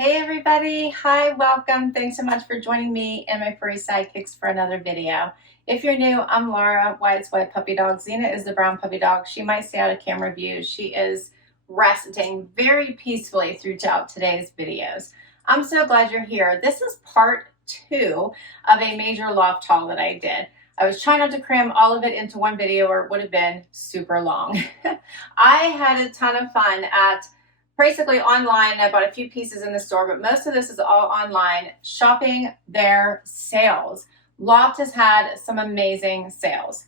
Hey everybody, hi, welcome. Thanks so much for joining me and my furry sidekicks for another video. If you're new, I'm Laura, Wyatt's white puppy dog. Xena is the brown puppy dog. She might stay out of camera view. She is resting very peacefully throughout today's videos. I'm so glad you're here. This is part 2 of a major loft haul that I did. I was trying not to cram all of it into one video or it would have been super long. I had a ton of fun at basically online. I bought a few pieces in the store, but most of this is all online, shopping their sales. Loft has had some amazing sales.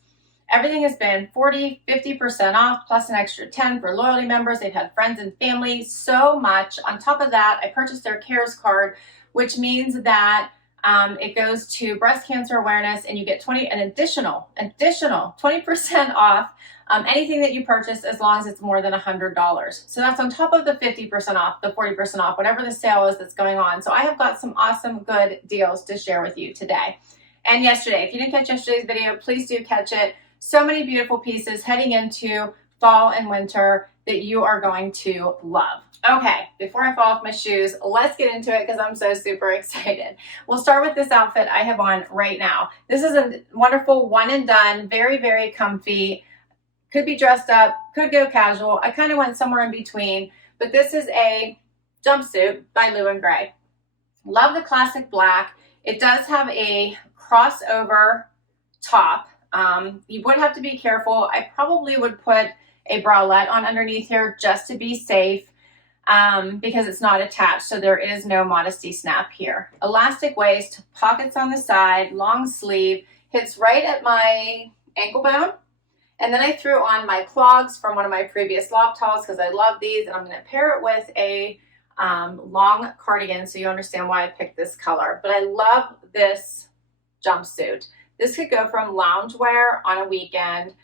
Everything has been 40–50% off, plus an extra 10 for loyalty members. They've had friends and family, so much. On top of that, I purchased their CARES card, which means that it goes to breast cancer awareness, and you get an additional 20% off anything that you purchase as long as it's more than $100. So that's on top of the 50% off, the 40% off, whatever the sale is that's going on. So I have got some awesome good deals to share with you today and yesterday. If you didn't catch yesterday's video, please do catch it. So many beautiful pieces heading into fall and winter that you are going to love. Okay, before I fall off my shoes, let's get into it because I'm so super excited. We'll start with this outfit I have on right now. This is a wonderful one and done, very, very comfy. Could be dressed up, could go casual. I kind of went somewhere in between, but this is a jumpsuit by Lume. Love the classic black. It does have a crossover top. You would have to be careful. I probably would put a bralette on underneath here just to be safe because it's not attached, so there is no modesty snap here. Elastic waist, pockets on the side, long sleeve, hits right at my ankle bone. And then I threw on my clogs from one of my previous loft hauls because I love these, and I'm going to pair it with a long cardigan so you understand why I picked this color. But I love this jumpsuit. This could go from loungewear on a weekend.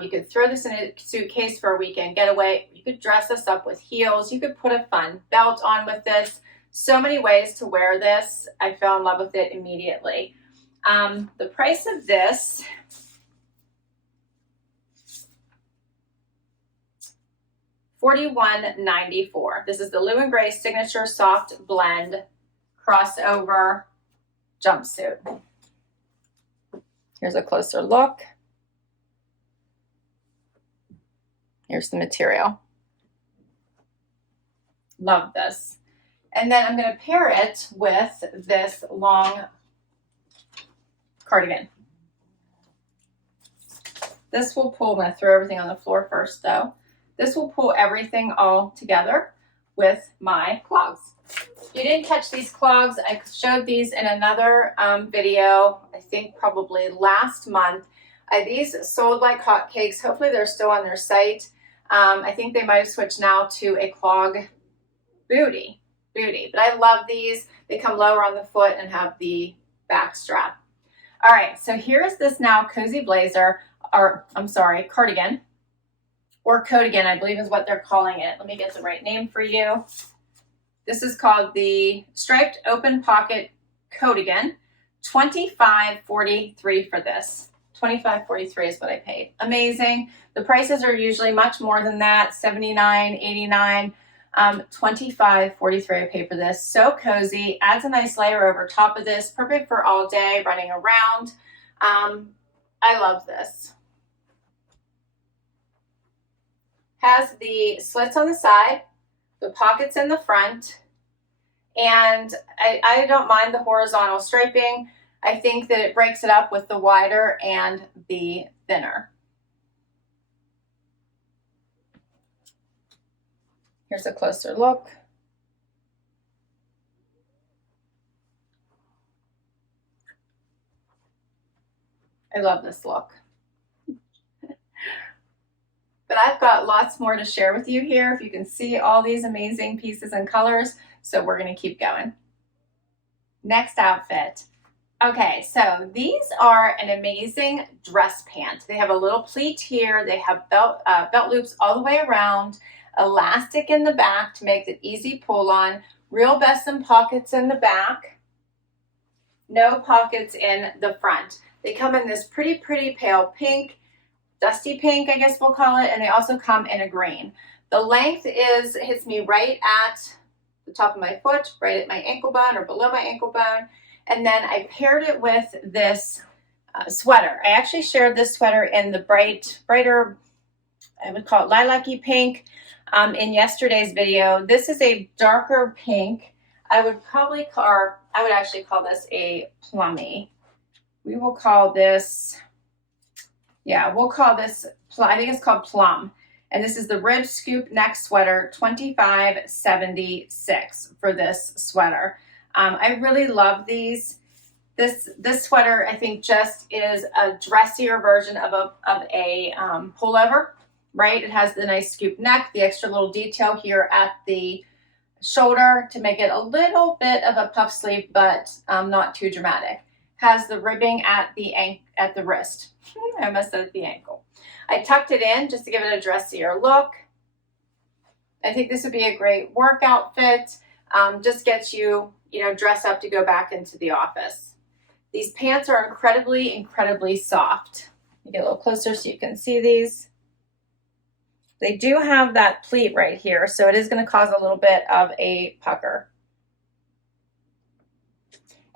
You could throw this in a suitcase for a weekend getaway. You could dress this up with heels. You could put a fun belt on with this. So many ways to wear this. I fell in love with it immediately. The price of this $41.94. This is the Lume Signature Soft Blend crossover jumpsuit. Here's a closer look. Here's the material. Love this. And then I'm going to pair it with this long cardigan. This will pull, I'm going to throw everything on the floor first though. This will pull everything all together with my clogs. If you didn't catch these clogs, I showed these in another video, I think probably last month. These sold like hotcakes. Hopefully they're still on their site. I think they might have switched now to a clog booty. But I love these. They come lower on the foot and have the back strap. All right, so here's this now cozy blazer, or I'm sorry, cardigan. Or coatigan, I believe is what they're calling it. Let me get the right name for you. This is called the Striped Open Pocket Coatigan. $25.43 for this. $25.43 is what I paid. Amazing. The prices are usually much more than that. $79, $89, $25.43 I paid for this. So cozy. Adds a nice layer over top of this. Perfect for all day, running around. I love this. Has the slits on the side, the pockets in the front, and I don't mind the horizontal striping. I think that it breaks it up with the wider and the thinner. Here's a closer look. I love this look. But I've got lots more to share with you here, if you can see all these amazing pieces and colors. So we're going to keep going. Next outfit. Okay, so these are an amazing dress pant. They have a little pleat here. They have belt loops all the way around, elastic in the back to make it easy pull on, real Besson pockets in the back, no pockets in the front. They come in this pretty pale pink, dusty pink, I guess we'll call it, and they also come in a green. The length hits me right at the top of my foot, right at my ankle bone or below my ankle bone. And then I paired it with this sweater. I actually shared this sweater in the brighter, I would call it lilac-y pink in yesterday's video. This is a darker pink. I would actually call this a plummy. We will call this, yeah, we'll call this, I think it's called plum. And this is the rib scoop neck sweater, $25.76 for this sweater. I really love these. This sweater, I think, just is a dressier version of a pullover, right? It has the nice scoop neck, the extra little detail here at the shoulder to make it a little bit of a puff sleeve, but not too dramatic. Has the ribbing at the wrist. I almost said at the ankle. I tucked it in just to give it a dressier look. I think this would be a great work outfit. Just gets you, dressed up to go back into the office. These pants are incredibly, incredibly soft. Let me get a little closer so you can see these. They do have that pleat right here, so it is going to cause a little bit of a pucker.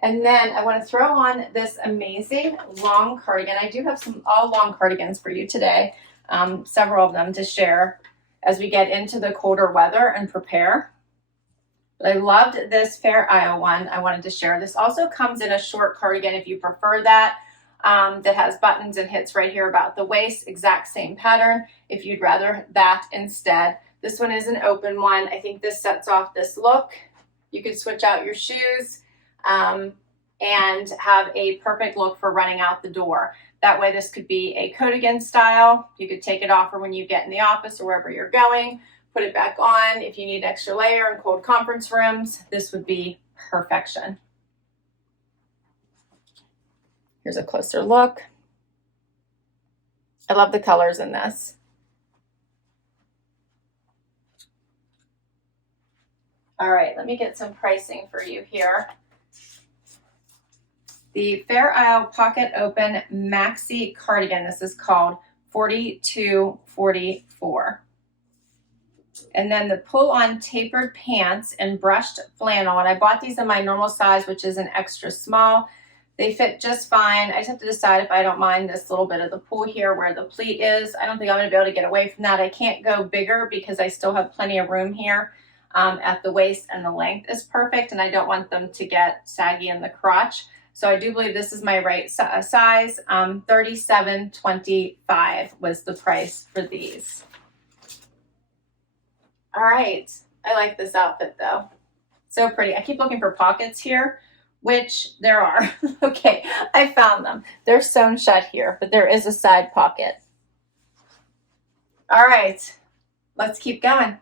And then I want to throw on this amazing long cardigan. I do have some all long cardigans for you today, several of them to share as we get into the colder weather and prepare. But I loved this Fair Isle one I wanted to share. This also comes in a short cardigan if you prefer that, that has buttons and hits right here about the waist, exact same pattern if you'd rather that instead. This one is an open one. I think this sets off this look. You could switch out your shoes and have a perfect look for running out the door. That way this could be a Coatigan style. You could take it off for when you get in the office or wherever you're going. Put it back on if you need an extra layer in cold conference rooms. This would be perfection. Here's a closer look. I love the colors in this. All right, let me get some pricing for you here. The Fair Isle Pocket Open Maxi Cardigan, this is called $42.44. And then the pull-on tapered pants in brushed flannel, and I bought these in my normal size, which is an extra small. They fit just fine. I just have to decide if I don't mind this little bit of the pull here where the pleat is. I don't think I'm going to be able to get away from that. I can't go bigger because I still have plenty of room here at the waist, and the length is perfect, and I don't want them to get saggy in the crotch. So I do believe this is my right size. $37.25 was the price for these. All right, I like this outfit though. So pretty. I keep looking for pockets here, which there are. Okay, I found them. They're sewn shut here, but there is a side pocket. All right, let's keep going.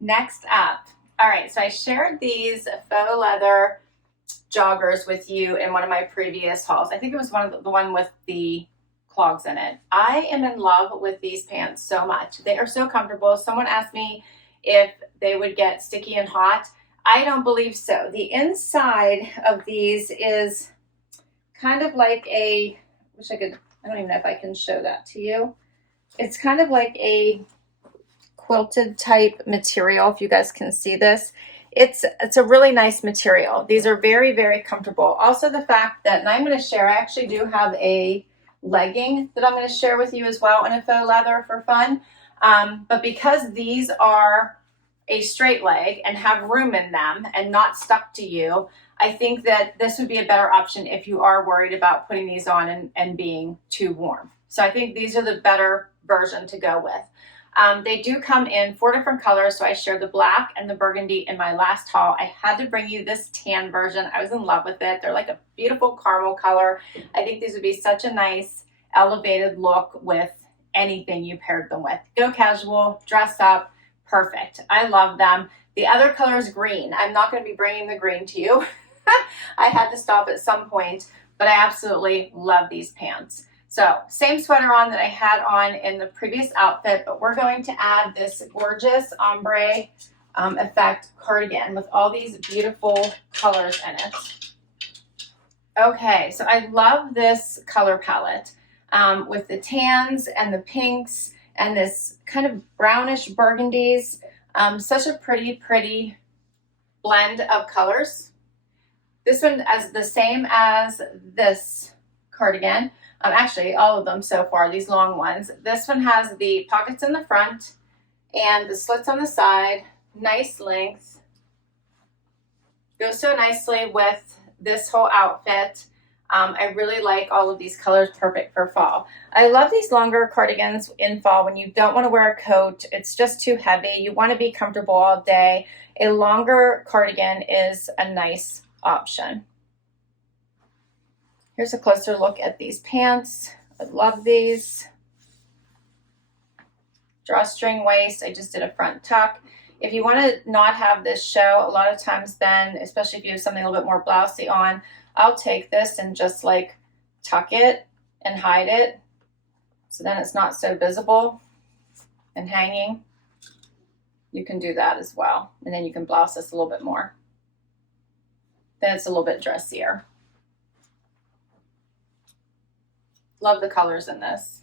Next up. All right, so I shared these faux leather joggers with you in one of my previous hauls. I think it was the one with the clogs in it. I am in love with these pants so much. They are so comfortable. Someone asked me if they would get sticky and hot. I don't believe so. The inside of these is kind of like a, I don't even know if I can show that to you. It's kind of like a quilted type material, if you guys can see this. It's a really nice material. These are very, very comfortable. Also the fact that, and I'm going to share, I actually do have a legging that I'm going to share with you as well in a faux leather for fun. But because these are a straight leg and have room in them and not stuck to you, I think that this would be a better option if you are worried about putting these on and being too warm. So I think these are the better version to go with. They do come in 4 different colors, so I shared the black and the burgundy in my last haul. I had to bring you this tan version. I was in love with it. They're like a beautiful caramel color. I think these would be such a nice elevated look with anything you paired them with. Go casual, dress up, perfect. I love them. The other color is green. I'm not going to be bringing the green to you. I had to stop at some point, but I absolutely love these pants. So same sweater on that I had on in the previous outfit, but we're going to add this gorgeous ombre effect cardigan with all these beautiful colors in it. Okay, so I love this color palette with the tans and the pinks and this kind of brownish burgundies. Such a pretty blend of colors. This one is the same as this cardigan. Actually, all of them so far, these long ones. This one has the pockets in the front and the slits on the side. Nice length. Goes so nicely with this whole outfit. I really like all of these colors, perfect for fall. I love these longer cardigans in fall when you don't want to wear a coat. It's just too heavy. You want to be comfortable all day. A longer cardigan is a nice option. Here's a closer look at these pants. I love these. Drawstring waist. I just did a front tuck. If you want to not have this show, a lot of times then, especially if you have something a little bit more blousy on, I'll take this and just like tuck it and hide it. So then it's not so visible and hanging. You can do that as well. And then you can blouse this a little bit more. Then it's a little bit dressier. Love the colors in this.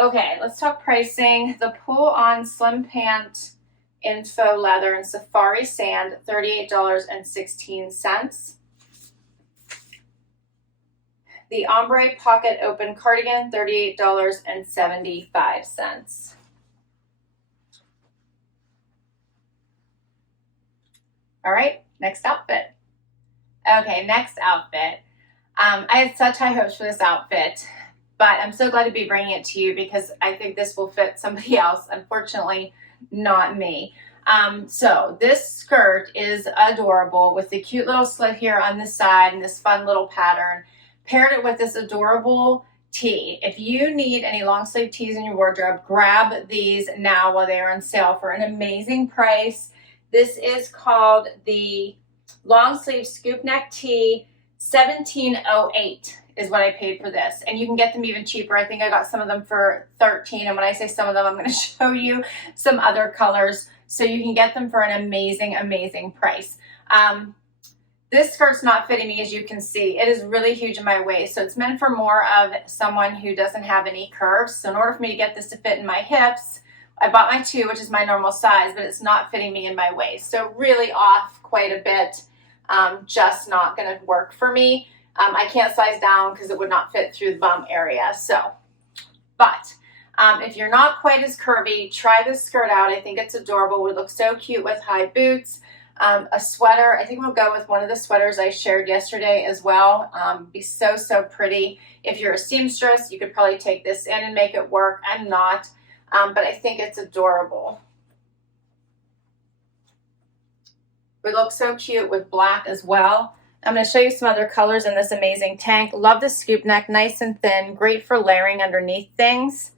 Okay, let's talk pricing. The pull-on slim pant in faux leather and safari sand, $38.16. The ombre pocket open cardigan, $38.75. All right, next outfit. Okay, next outfit. I had such high hopes for this outfit, but I'm so glad to be bringing it to you because I think this will fit somebody else. Unfortunately, not me. So this skirt is adorable with the cute little slit here on the side and this fun little pattern. Paired it with this adorable tee. If you need any long sleeve tees in your wardrobe, grab these now while they are on sale for an amazing price. This is called the long sleeve scoop neck tee. $17.08 is what I paid for this, and you can get them even cheaper. I think I got some of them for $13, and when I say some of them, I'm going to show you some other colors so you can get them for an amazing price. This skirt's not fitting me, as you can see. It is really huge in my waist, so it's meant for more of someone who doesn't have any curves. So in order for me to get this to fit in my hips, I bought my 2, which is my normal size, but it's not fitting me in my waist. So really off quite a bit. Just not going to work for me. I can't size down because it would not fit through the bum area. So, but if you're not quite as curvy, try this skirt out. I think it's adorable. It would look so cute with high boots. A sweater. I think we'll go with one of the sweaters I shared yesterday as well. Be so pretty. If you're a seamstress, you could probably take this in and make it work. I'm not, but I think it's adorable. It looks so cute with black as well. I'm going to show you some other colors in this amazing tank. Love the scoop neck, nice and thin, great for layering underneath things,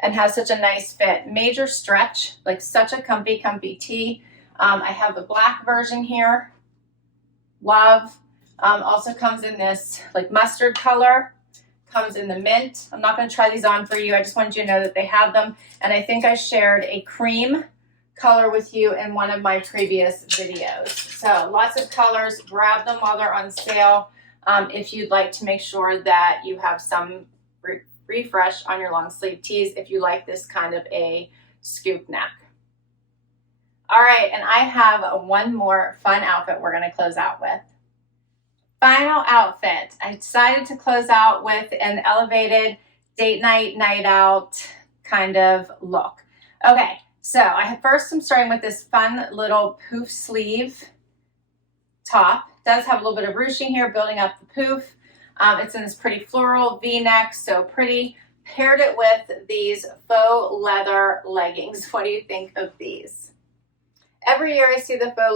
and has such a nice fit. Major stretch, like such a comfy tee. I have the black version here. Love. Also comes in this like mustard color. Comes in the mint. I'm not going to try these on for you. I just wanted you to know that they have them. And I think I shared a cream color with you in one of my previous videos. So lots of colors. Grab them while they're on sale if you'd like to make sure that you have some refresh on your long sleeve tees if you like this kind of a scoop neck. All right, and I have one more fun outfit we're going to close out with. Final outfit. I decided to close out with an elevated date night, night out kind of look. Okay. So first I'm starting with this fun little poof sleeve top. It does have a little bit of ruching here, building up the poof. It's in this pretty floral V-neck, so pretty. Paired it with these faux leather leggings. What do you think of these? Every year I see the faux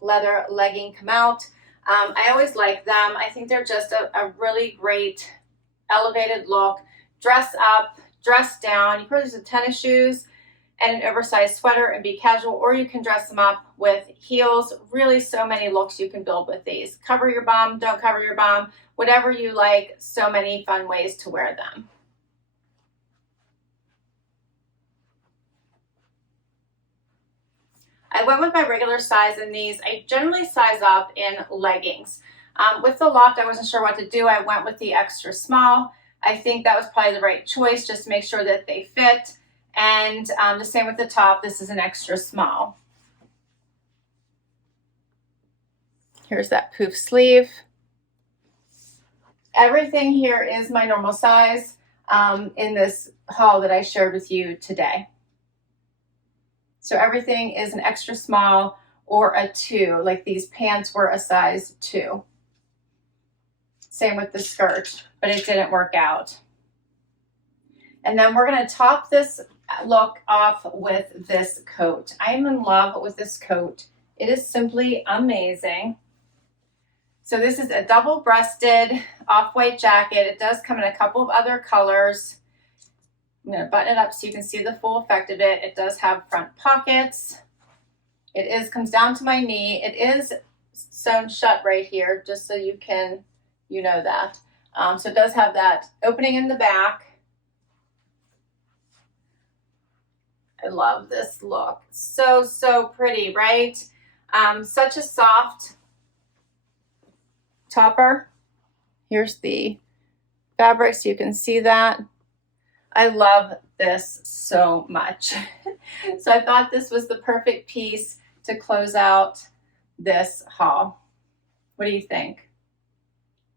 leather legging come out. I always like them. I think they're just a really great elevated look. Dress up, dress down. You can put these with tennis shoes and an oversized sweater and be casual, or you can dress them up with heels. Really so many looks you can build with these. Cover your bum, don't cover your bum, whatever you like. So many fun ways to wear them. I went with my regular size in these. I generally size up in leggings. With the Loft, I wasn't sure what to do. I went with the extra small. I think that was probably the right choice, just to make sure that they fit. And the same with the top. This is an extra small. Here's that poof sleeve. Everything here is my normal size in this haul that I shared with you today. So everything is an extra small or a 2, like these pants were a size 2. Same with the skirt, but it didn't work out. And then we're going to top this look off with this coat. I am in love with this coat. It is simply amazing. So this is a double-breasted off-white jacket. It does come in a couple of other colors. I'm going to button it up so you can see the full effect of it. It does have front pockets. It comes down to my knee. It is sewn shut right here, just so you know that. So it does have that opening in the back. I love this look. So, so pretty, right? Such a soft topper. Here's the fabric so you can see that. I love this so much. So I thought this was the perfect piece to close out this haul. What do you think?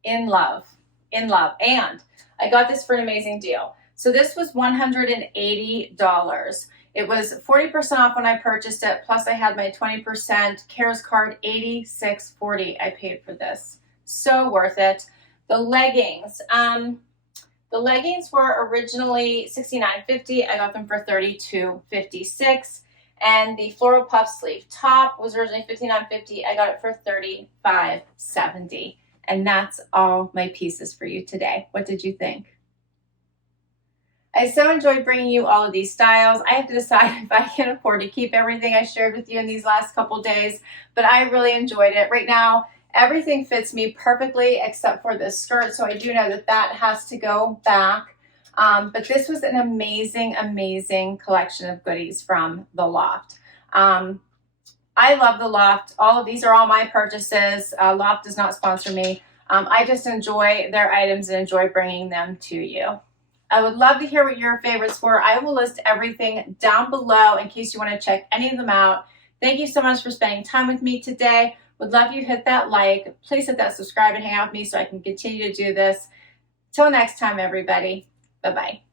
In love, in love. And I got this for an amazing deal. So this was $180. It was 40% off when I purchased it, plus I had my 20% CARES card, $86.40 I paid for this. So worth it. The leggings. The leggings were originally $69.50. I got them for $32.56. And the floral puff sleeve top was originally $59.50. I got it for $35.70. And that's all my pieces for you today. What did you think? I so enjoyed bringing you all of these styles. I have to decide if I can afford to keep everything I shared with you in these last couple days, but I really enjoyed it. Right now, everything fits me perfectly except for this skirt, so I do know that that has to go back. But this was an amazing, amazing collection of goodies from the Loft. I love the Loft. All of these are all my purchases. Loft does not sponsor me. I just enjoy their items and enjoy bringing them to you. I would love to hear what your favorites were. I will list everything down below in case you want to check any of them out. Thank you so much for spending time with me today. Would love you to hit that like. Please hit that subscribe and hang out with me so I can continue to do this. Till next time, everybody. Bye-bye.